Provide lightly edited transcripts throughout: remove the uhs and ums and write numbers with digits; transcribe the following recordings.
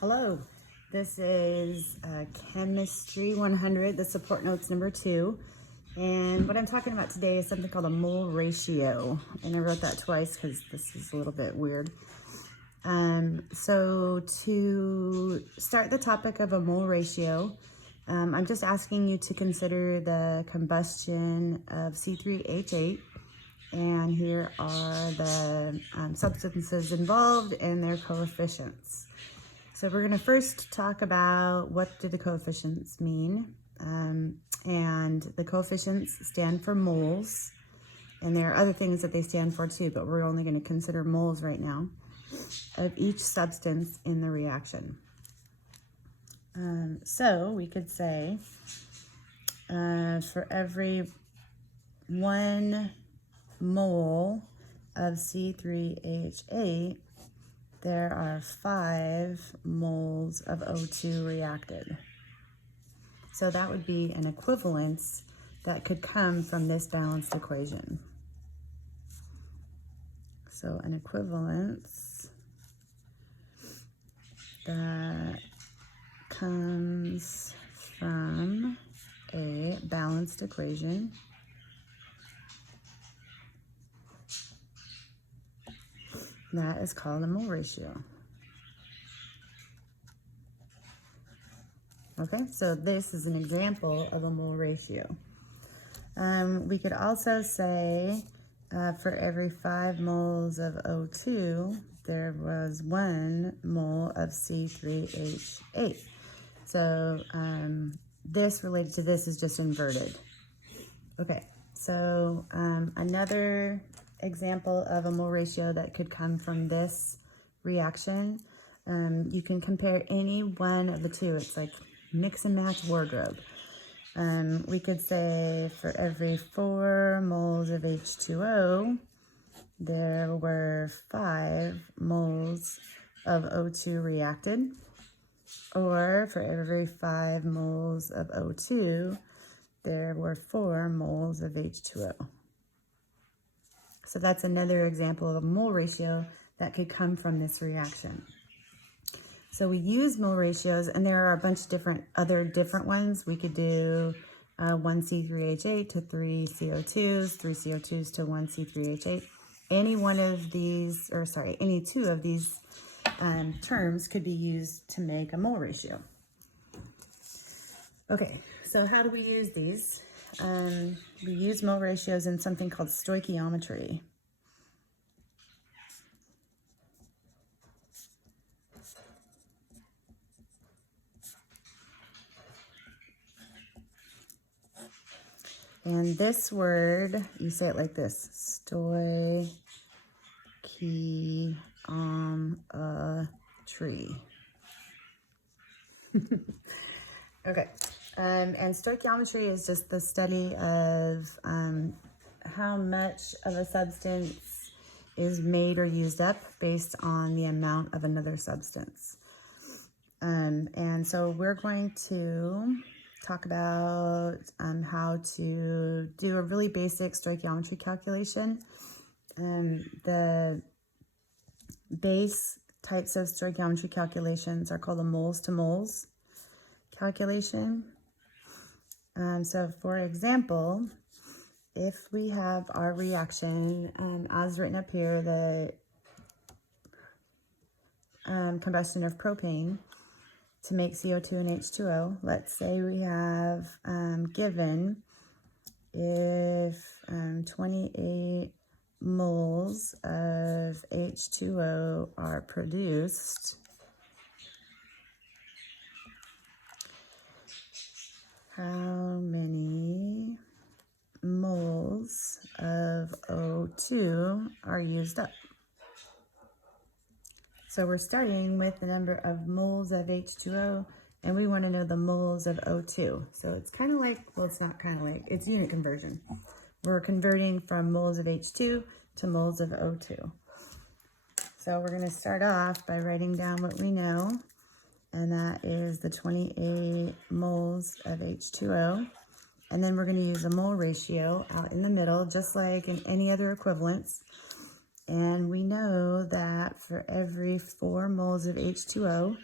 Hello, this is Chemistry 100, the support notes number 2. And what I'm talking about today is something called a mole ratio. And I wrote that twice because this is a little bit weird. So to start the topic of a mole ratio, I'm just asking you to consider the combustion of C3H8. And here are the substances involved and their coefficients. So we're going to first talk about what do the coefficients mean. And the coefficients stand for moles. And there are other things that they stand for too, but we're only going to consider moles right now of each substance in the reaction. So we could say for every 1 mole of C3H8, there are 5 moles of O2 reacted. So that would be an equivalence that could come from this balanced equation. So an equivalence that comes from a balanced equation that is called a mole ratio. Okay, so this is an example of a mole ratio. We could also say for every 5 moles of O2, there was 1 mole of C3H8. So this related to this is just inverted. Okay, so another example of a mole ratio that could come from this reaction, you can compare any one of the two. It's like mix and match wardrobe. We could say for every 4 moles of H2O, there were 5 moles of O2 reacted. Or for every 5 moles of O2, there were 4 moles of H2O. So that's another example of a mole ratio that could come from this reaction. So we use mole ratios, and there are a bunch of other different ones. We could do 1 C3H8 to 3 CO2s, 3 CO2s to 1 C3H8. Any two of these terms could be used to make a mole ratio. Okay, so how do we use these? We use mole ratios in something called stoichiometry. And this word, you say it like this, stoichiometry. Okay, and stoichiometry is just the study of how much of a substance is made or used up based on the amount of another substance. And so we're going to talk about how to do a really basic stoichiometry calculation. The base types of stoichiometry calculations are called a moles to moles calculation. So for example, if we have our reaction as written up here, the combustion of propane to make CO2 and H2O, let's say we have given if 28 moles of H2O are produced, how many moles of O2 are used up? So we're starting with the number of moles of H2O, and we want to know the moles of O2. So it's kind of like, well, it's not kind of like, it's unit conversion. We're converting from moles of H2 to moles of O2. So we're going to start off by writing down what we know, and that is the 28 moles of H2O. And then we're going to use a mole ratio out in the middle, just like in any other equivalence. And we know that for every 4 moles of H2O,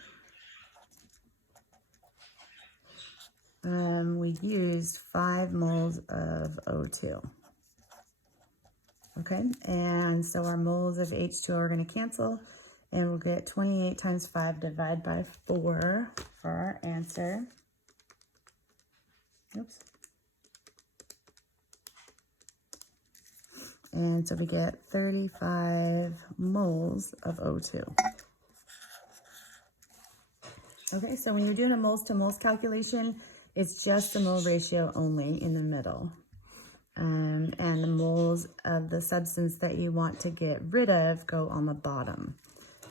we used 5 moles of O2. Okay, and so our moles of H2O are going to cancel, and we'll get 28 times 5 divided by 4 for our answer. Oops. And so we get 35 moles of O2. Okay, so when you're doing a moles to moles calculation, it's just the mole ratio only in the middle. And the moles of the substance that you want to get rid of go on the bottom.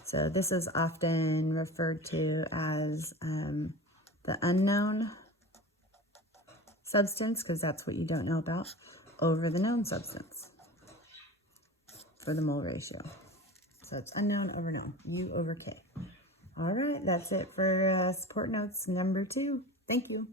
So this is often referred to as the unknown substance, because that's what you don't know about, over the known substance for the mole ratio. So it's unknown over known, U over K. All right, that's it for support notes number 2. Thank you.